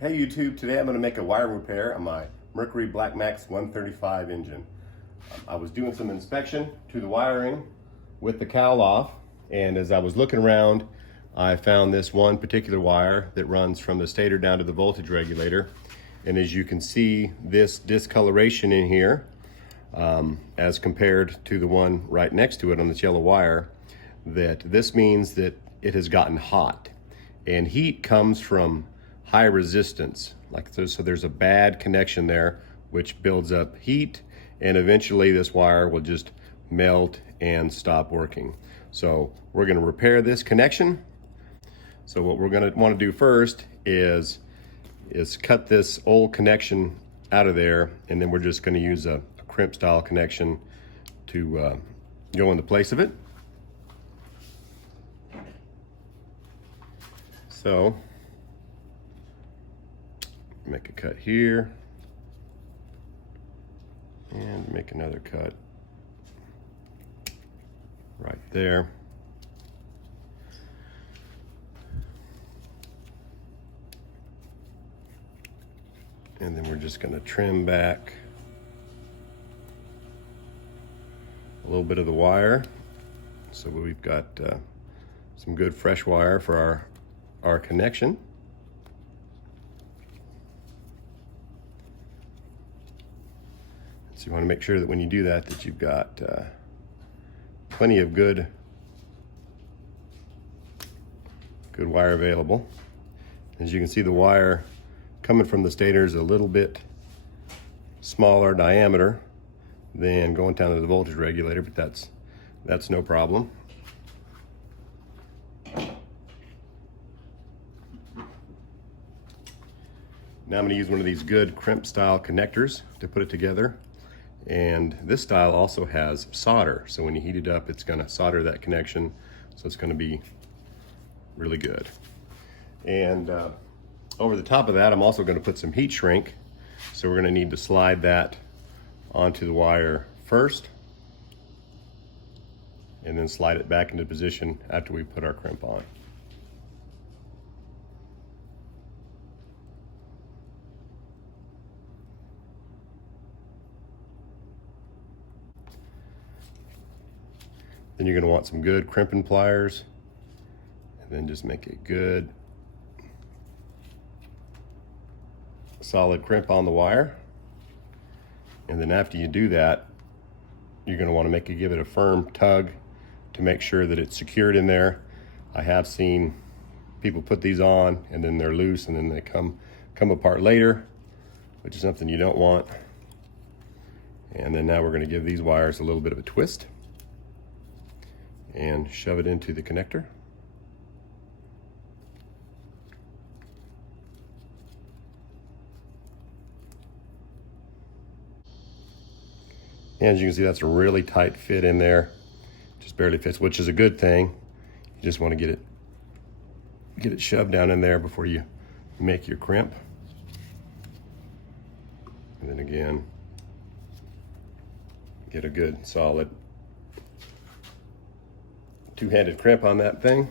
Hey YouTube, today I'm going to make a wire repair on my Mercury Blackmax 135 engine. I was doing some inspection to the wiring with the cowl off, and as I was looking around I found this one particular wire that runs from the stator down to the voltage regulator, and as you can see this discoloration in here as compared to the one right next to it on this yellow wire, that this means that it has gotten hot, and heat comes from high resistance, like this. So there's a bad connection there which builds up heat, and eventually this wire will just melt and stop working. So we're going to repair this connection. So what we're going to want to do first is cut this old connection out of there, and then we're just going to use a crimp style connection to go in the place of it. So make a cut here and make another cut right there. And then we're just going to trim back a little bit of the wire so we've got some good fresh wire for our connection. So you want to make sure that when you do that, that you've got plenty of good wire available. As you can see, the wire coming from the stator is a little bit smaller diameter than going down to the voltage regulator, but that's no problem. Now I'm going to use one of these good crimp style connectors to put it together. And this style also has solder, so when you heat it up, it's going to solder that connection, so it's going to be really good. And over the top of that, I'm also going to put some heat shrink, so we're going to need to slide that onto the wire first, and then slide it back into position after we put our crimp on. Then you're going to want some good crimping pliers, and then just make a good solid crimp on the wire. And then after you do that, you're going to want to give it a firm tug to make sure that it's secured in there. I have seen people put these on and then they're loose and then they come apart later, which is something you don't want. And then now we're going to give these wires a little bit of a twist and shove it into the connector. And as you can see, that's a really tight fit in there. Just barely fits, which is a good thing. You just want to get it shoved down in there before you make your crimp. And then again, get a good solid two-handed crimp on that thing.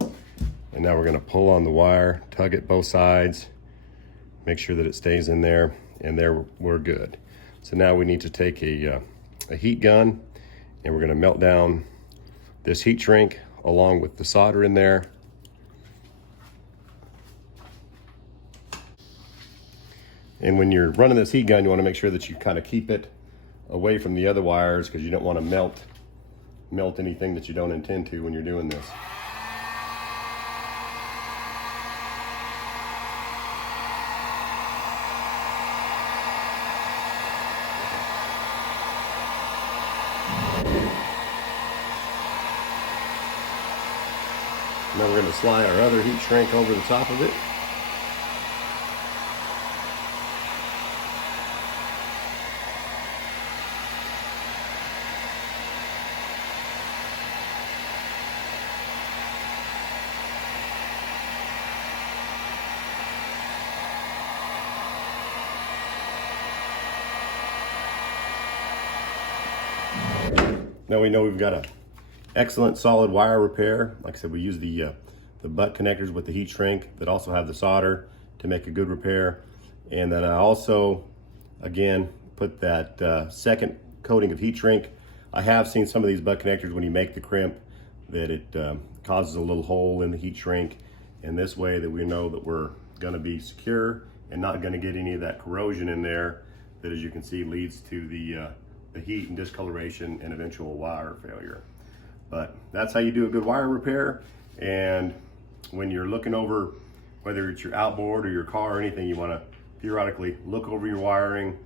And now we're going to pull on the wire, tug it both sides, make sure that it stays in there, and there we're good. So now we need to take a heat gun, and we're going to melt down this heat shrink along with the solder in there. And when you're running this heat gun, you want to make sure that you kind of keep it away from the other wires, because you don't want to melt anything that you don't intend to when you're doing this. Now we're going to slide our other heat shrink over the top of it. Now we know we've got an excellent solid wire repair. Like I said, we use the butt connectors with the heat shrink that also have the solder to make a good repair. And then I also, again, put that second coating of heat shrink. I have seen some of these butt connectors when you make the crimp that it causes a little hole in the heat shrink. And this way that we know that we're gonna be secure and not gonna get any of that corrosion in there that, as you can see, leads to the heat and discoloration and eventual wire failure. But that's how you do a good wire repair. And when you're looking over, whether it's your outboard or your car or anything, you wanna periodically look over your wiring,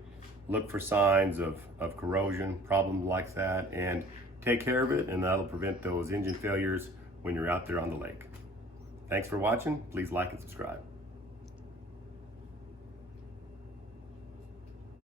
look for signs of corrosion, problems like that, and take care of it, and that'll prevent those engine failures when you're out there on the lake. Thanks for watching. Please like and subscribe.